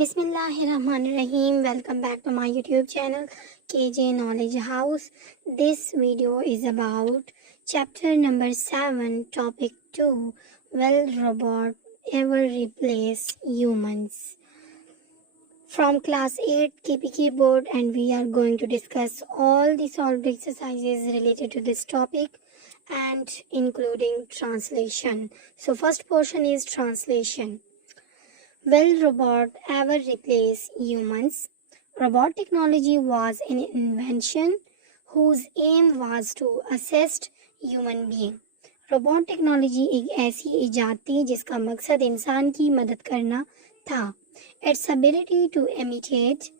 Bismillahirrahmanirrahim. Welcome back to my YouTube channel KJ Knowledge House. This video is about chapter number 7, topic 2. Will robot ever replace humans? From class 8 KPK board, and we are going to discuss all the solved exercises related to this topic and including translation. So first portion is translation. Will robot ever replace humans? Robot technology was an invention whose aim was to assist human being. Robot technology एक ऐसी इजाद थी जिसका मकसद इंसान की मदद करना था. Its ability to imitate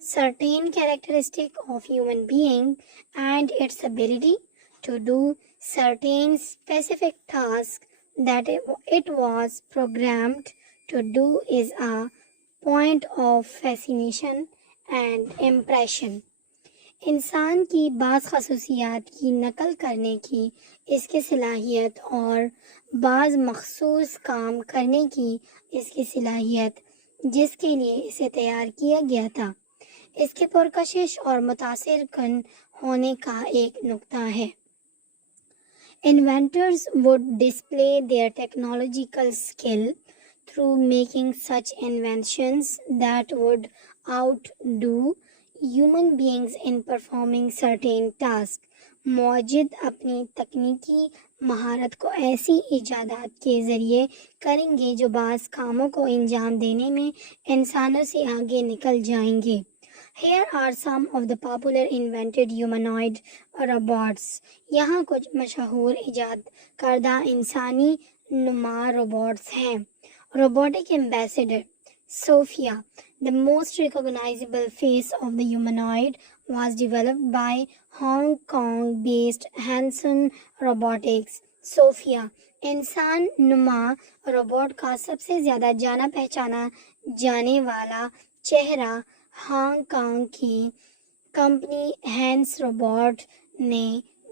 certain characteristic of human being and its ability to do certain specific tasks that it was programmed to do is a point of fascination and impression. इंसान की बाज़ खसूसियात की नकल करने की इसकी सलाहियत और बाज़ मखसूस काम करने की इसकी सलाहियत जिसके लिए इसे तैयार किया गया था, इसके पुरकशिश और मुतासिर कन होने का एक नुक्ता है. Inventors would display their technological skill through making such inventions that would outdo human beings in performing certain tasks. मौजिद अपनी तकनीकी महारत को ऐसी इजादात के ज़रिए करेंगे जो बाज़ कामों को अंजाम देने में इंसानों से आगे निकल जाएंगे. Here are some of the popular invented humanoid robots. यहाँ कुछ मशहूर इजाद करदा इंसानी नुमा रोबोट्स हैं. Robotic ambassador Sophia, the most recognizable face of the humanoid, was developed by Hong Kong-based Hanson Robotics. Sophia, इंसान नुमा रोबोट का सबसे ज़्यादा जाना पहचाना जाने वाला चेहरा हांगकांग की कंपनी हैंस रोबोट ने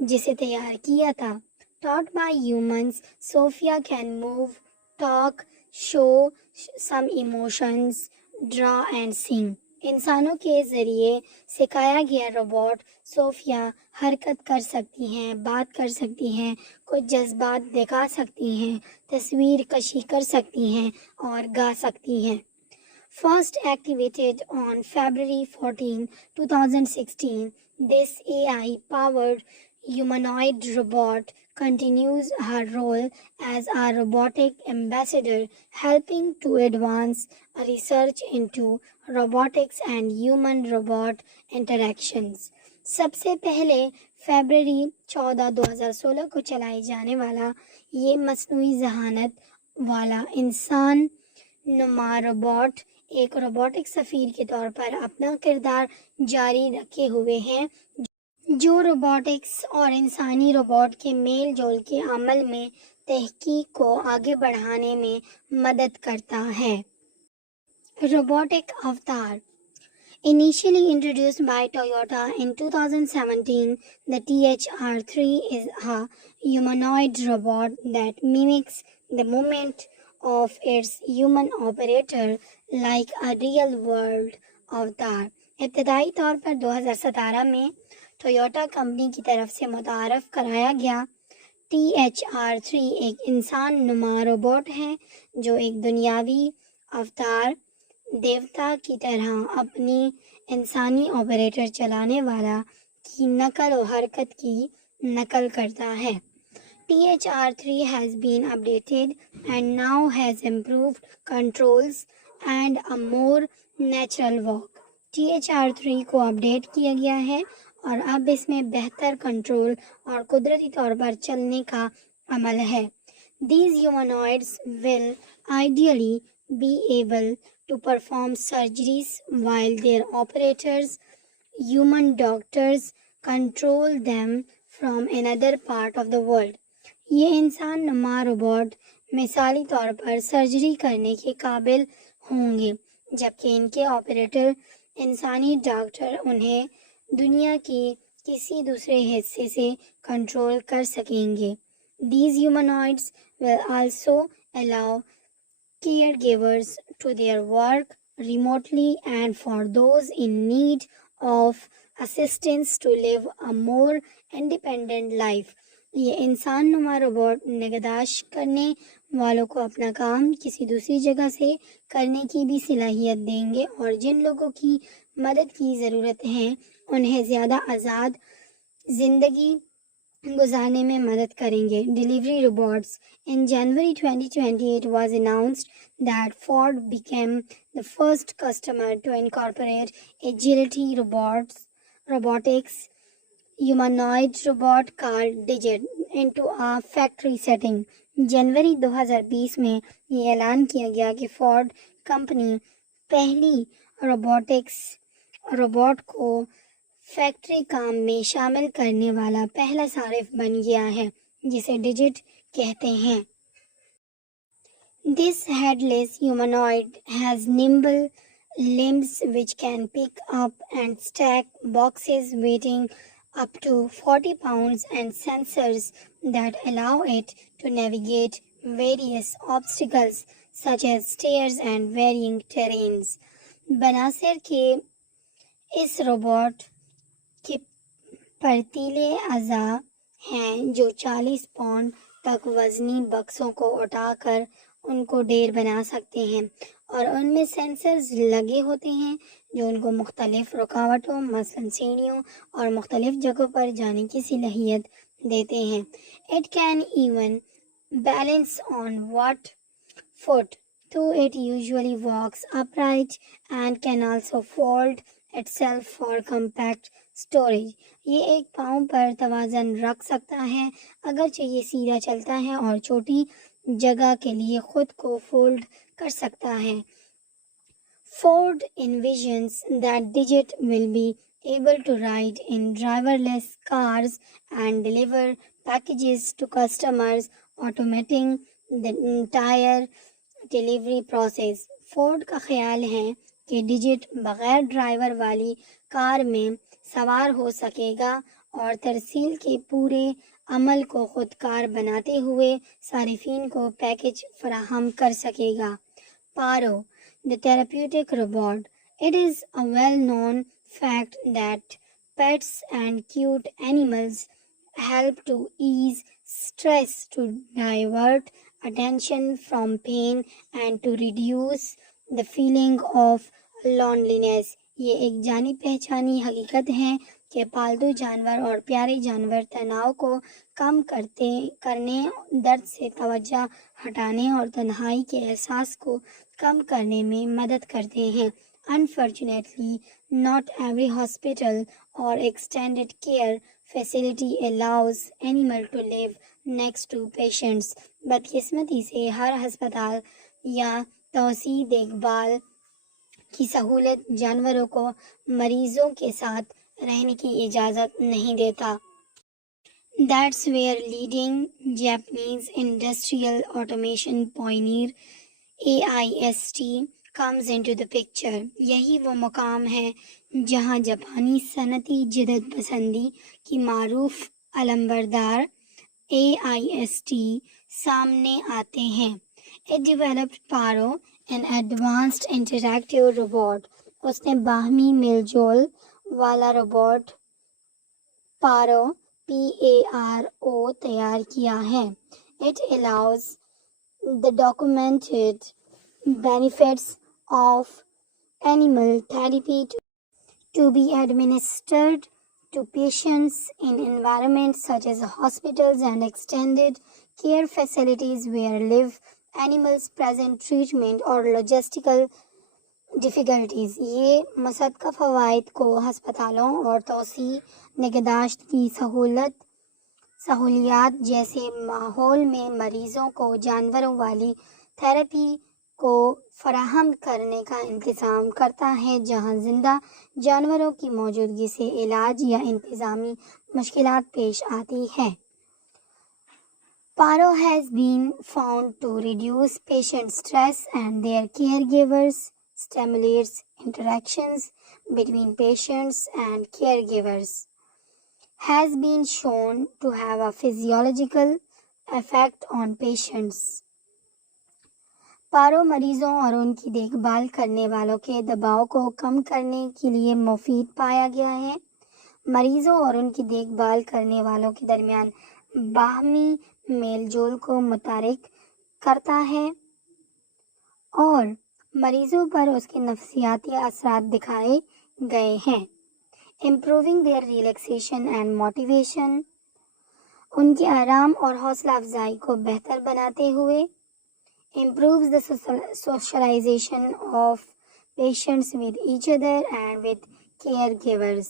जिसे तैयार किया था. Taught by humans, Sophia can move, talk, show some emotions, draw and sing. इंसानों के ज़रिए सिखाया गया रोबोट सोफिया हरकत कर सकती हैं, बात कर सकती हैं, कुछ जज्बात दिखा सकती हैं, तस्वीर कशी कर सकती हैं और गा सकती हैं. First activated on February 14, 2016, this AI-powered humanoid robot continues her role as a robotic ambassador, helping to advance research into robotics and human-robot interactions. सबसे पहले फरवरी 14, 2016 को चलाए जाने वाला ये मसनूई जहानत वाला इंसान नुमा रोबोट एक रोबोटिक सफ़ीर के तौर पर अपना किरदार जारी रखे हुए हैं जो रोबोटिक्स और इंसानी रोबोट के मेल जोल के अमल में तहकीक को आगे बढ़ाने में मदद करता है. रोबोटिक अवतार Initially introduced by Toyota in 2017, the THR-3 is a humanoid robot that mimics the movement of its human operator like a real-world avatar. इब्तदाई तौर पर 2017 में टोयोटा कंपनी की तरफ से मुतारफ़ कराया गया THR-3 एक इंसान नुमा रोबोट है जो एक दुनियावी अवतार देवता की तरह अपनी इंसानी ऑपरेटर चलाने वाला की नकल और हरकत की नकल करता है. THR-3 has been updated and now has improved controls and a more natural walk. THR-3 को अपडेट किया गया है और अब इसमें बेहतर कंट्रोल और कुदरती तौर पर चलने का अमल है. These humanoids will ideally be able to perform surgeries while their operators, human doctors, control them from another part of the world. ये इंसान नुमा रोबोट मिसाली तौर पर सर्जरी करने के काबिल होंगे जबकि इनके ऑपरेटर इंसानी डॉक्टर उन्हें दुनिया की किसी दूसरे हिस्से से कंट्रोल कर सकेंगे. These humanoids will also allow caregivers to their work remotely and for those in need of assistance to live a more independent life. ये इंसान नुमा रोबोट निगहदाश्त करने वालों को अपना काम किसी दूसरी जगह से करने की भी सलाहियत देंगे और जिन लोगों की मदद की ज़रूरत है उन्हें ज़्यादा आज़ाद ज़िंदगी गुजारने में मदद करेंगे. Delivery robots. In January 2020, it was announced that Ford became the first customer to incorporate agility robotics humanoid robot called Digit into a factory setting. जनवरी 2020 में ये ऐलान किया गया कि फोर्ड कंपनी पहली रोबोटिक्स रोबोट को फैक्ट्री काम में शामिल करने वाला पहला सारिफ बन गया है जिसे डिजिट कहते हैं. This headless humanoid has nimble limbs which can pick up and stack boxes weighing up to 40 pounds and sensors that allow it to navigate various obstacles such as stairs and varying terrains. बनासिर के इस robot के पर्तीले अज़ा हैं जो 40 pound तक वज़नी बक्सों को उठाकर उनको ढेर बना सकते हैं और उनमें सेंसर्स लगे होते हैं जो उनको मुख्तलिफ रुकावटों मसलन सीढ़ियों और मुख्तलिफ जगहों पर जाने की सलाहियत देते हैं. It can even balance on one foot, though it usually walks upright and can also fold itself for compact storage. ये एक पाँव पर तवाज़न रख सकता है अगरचे ये सीधा चलता है और छोटी जगह के लिए खुद को फोल्ड कर सकता है. Ford envisions that Digit will be able to ride in driverless cars and deliver packages to customers, automating the entire delivery process. Ford का ख्याल है कि डिजिट बगैर ड्राइवर वाली कार में सवार हो सकेगा और तरसील के पूरे अमल को खुद कार बनाते हुए सारिफीन को पैकेज फराहम कर सकेगा. Paro, the therapeutic robot. It is a well known fact that pets and cute animals help to ease stress, to divert attention from pain and to reduce the feeling of loneliness. ये एक जानी पहचानी हकीकत है कि पालतू जानवर और प्यारे जानवर तनाव को कम करने दर्द से तवज्जो हटाने और तन्हाई के एहसास को कम करने में मदद करते हैं. Unfortunately, not every hospital or extended care facility allows animal to live next to patients. बदकिस्मती से हर अस्पताल या तौसीह देखभाल की सहूलत जानवरों को मरीजों के साथ रहने की इजाज़त नहीं देता. That's where leading Japanese industrial automation pioneer AIST comes into the picture. यही वो मुकाम है जहां जापानी सनती जिद्द पसंदी की मारूफ अलंबरदार AIST सामने आते हैं. It developed Paro, an advanced interactive robot. उसने बाहमी मिलजोल वाला रोबोट पारो PARO तैयार किया है. It allows the documented benefits of animal therapy to be administered to patients in environments such as hospitals and extended care facilities where live animals present treatment or logistical difficulties. ये मुसद्दक़ फ़वाइद को हस्पतालों और तौसीह निगहदाश्त की सहूलियात जैसे माहौल में मरीजों को जानवरों वाली थेरेपी को फराहम करने का इंतज़ाम करता है जहां जिंदा जानवरों की मौजूदगी से इलाज या इंतज़ामी मुश्किलात पेश आती है. Paro has been found to reduce patient stress and their caregivers, stimulates interactions between patients and caregivers, has been shown to have a physiological effect on patients. पारो मरीजों और उनकी देखभाल करने वालों के दबाव को कम करने के लिए मुफीद पाया गया है। मरीजों और उनकी देखभाल करने वालों के दरमियान बाहमी मेलजोल को मुतारिक करता है और मरीजों पर उसके नफ्सियाती असरात दिखाए गए हैं। Improving there relaxation and motivation, उनके आराम और हौसला अफजाई को बेहतर बनाते हुए। Improves the socialization of patients with each other and with caregivers,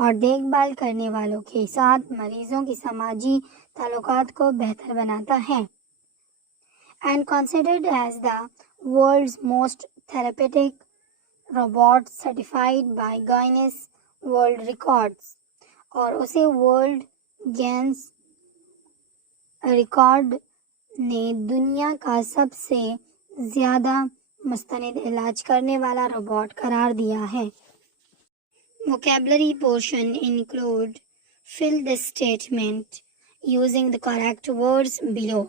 और देखभाल करने वालों के साथ मरीजों की समाजी ताल्लुकात को बेहतर बनाता है। And considered as the world's most therapeutic robot certified by Guinness World Records, और उसे वर्ल्ड गिनेस रिकॉर्ड ने दुनिया का सबसे ज्यादा मुस्तनिद इलाज करने वाला रोबोट करार दिया है। Vocabulary portion include fill the statement using the correct words below.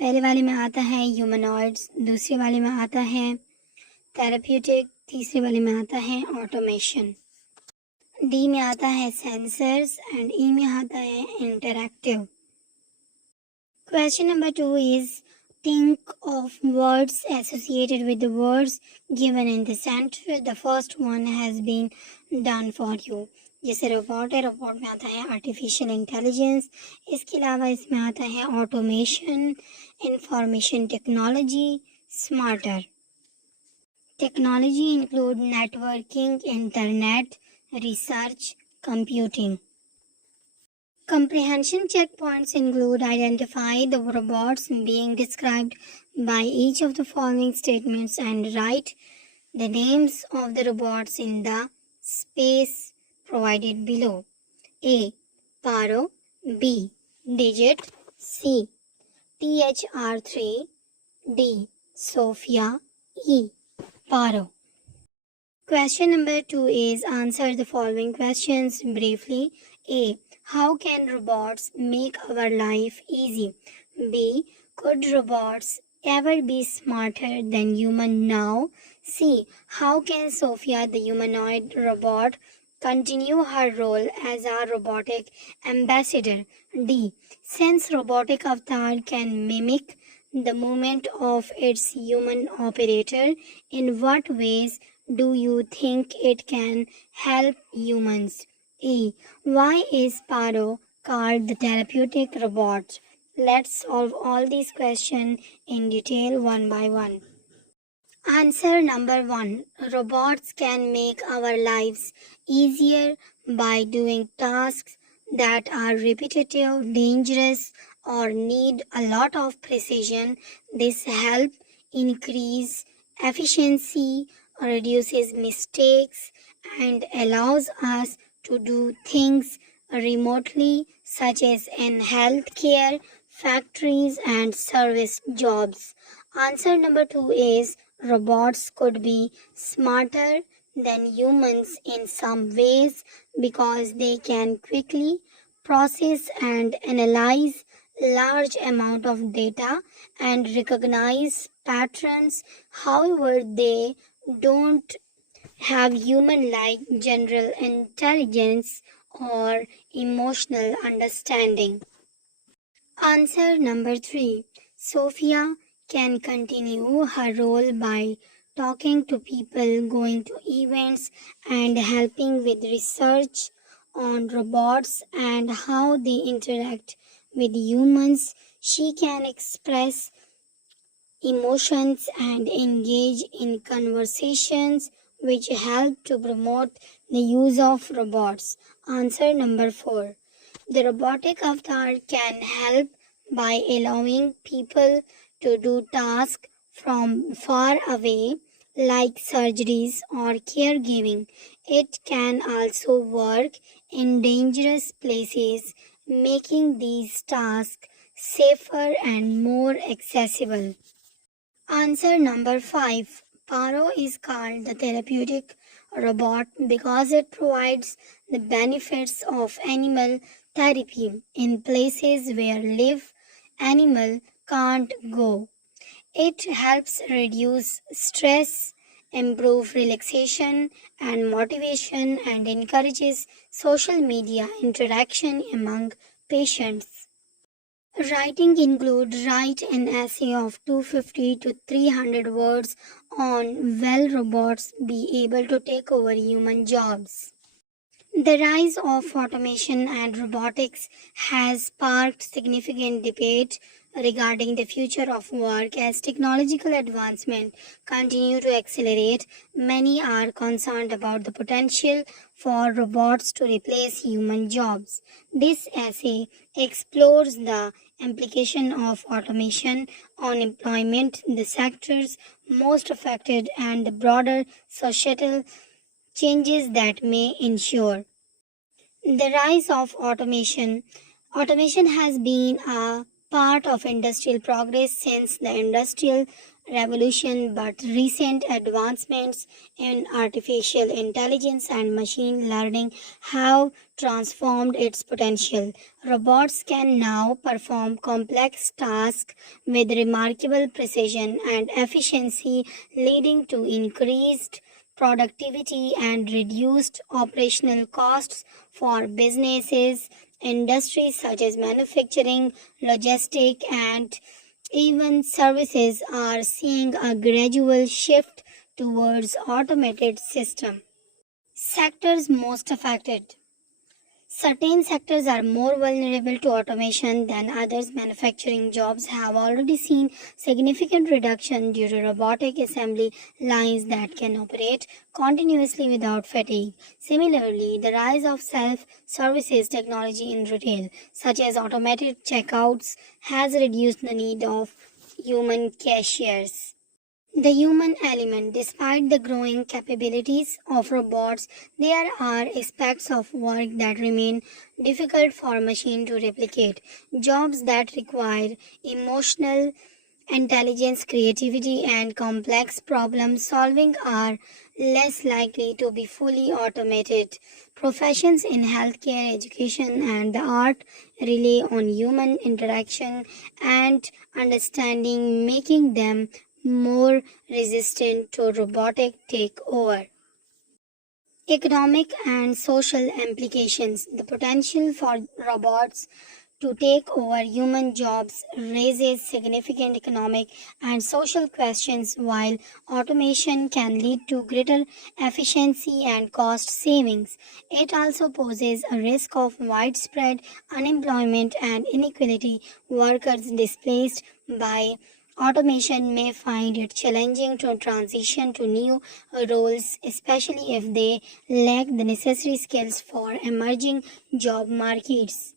पहले वाले में आता है humanoids, दूसरे वाले में आता है therapeutic, तीसरे वाले में आता है automation. D में आता है sensors and E में आता है interactive. Question number 2 is think of words associated with the words given in the center. The first one has been done for you. जैसे रोबोट है, रोबोट में आता है आर्टिफिशियल इंटेलिजेंस, इसके अलावा इसमें आता है automation, information technology, smarter. Technology include networking, internet, research, computing. Comprehension checkpoints include identify the robots being described by each of the following statements and write the names of the robots in the space provided below. A. Paro. B. Digit. C. THR3. D. Sophia. E. Paro. Question number 2 is answer the following questions briefly. A. How can robots make our life easy? B. Could robots ever be smarter than human now? C. How can Sophia the humanoid robot continue her role as our robotic ambassador? D. Since robotic avatar can mimic the movement of its human operator, in what ways do you think it can help humans? E. Why is Paro called the therapeutic robot? Let's solve all these questions in detail one by one. Answer number 1. Robots can make our lives easier by doing tasks that are repetitive, dangerous, or need a lot of precision. This helps increase efficiency, reduces mistakes, and allows us to do things remotely, such as in healthcare, factories, and service jobs. Answer number 2 is robots could be smarter than humans in some ways because they can quickly process and analyze large amount of data and recognize patterns. However, they don't have human-like general intelligence or emotional understanding. Answer number 3. Sophia can continue her role by talking to people, going to events, and helping with research on robots and how they interact with humans. She can express emotions and engage in conversations which help to promote the use of robots. Answer number 4. The robotic avatar can help by allowing people to do tasks from far away like surgeries or caregiving. It can also work in dangerous places, making these tasks safer and more accessible. Answer number 5. Paro is called the therapeutic robot because it provides the benefits of animal therapy in places where live animal can't go. It helps reduce stress, improve relaxation and motivation, and encourages social media interaction among patients. Writing include write an essay of 250 to 300 words on will robots be able to take over human jobs. The rise of automation and robotics has sparked significant debate regarding the future of work as technological advancement continue to accelerate. Many are concerned about the potential for robots to replace human jobs. This essay explores the implication of automation on employment, the sectors most affected, and the broader societal changes that may ensure. The rise of automation. Automation has been a part of industrial progress since the Industrial Revolution, but recent advancements in artificial intelligence and machine learning have transformed its potential. Robots can now perform complex tasks with remarkable precision and efficiency, leading to increased productivity and reduced operational costs for businesses. Industries such as manufacturing, logistics, and even services are seeing a gradual shift towards automated systems. Sectors most affected. Certain sectors are more vulnerable to automation than others. Manufacturing jobs have already seen significant reduction due to robotic assembly lines that can operate continuously without fatigue. Similarly, the rise of self-services technology in retail, such as automated checkouts, has reduced the need of human cashiers. The human element. Despite the growing capabilities of robots, there are aspects of work that remain difficult for a machine to replicate. Jobs that require emotional intelligence, creativity, and complex problem solving are less likely to be fully automated. Professions in healthcare, education, and the art rely on human interaction and understanding, making them more resistant to robotic takeover. Economic and social implications. The potential for robots to take over human jobs raises significant economic and social questions. While automation can lead to greater efficiency and cost savings, it also poses a risk of widespread unemployment and inequality. Workers displaced by automation may find it challenging to transition to new roles, especially if they lack the necessary skills for emerging job markets.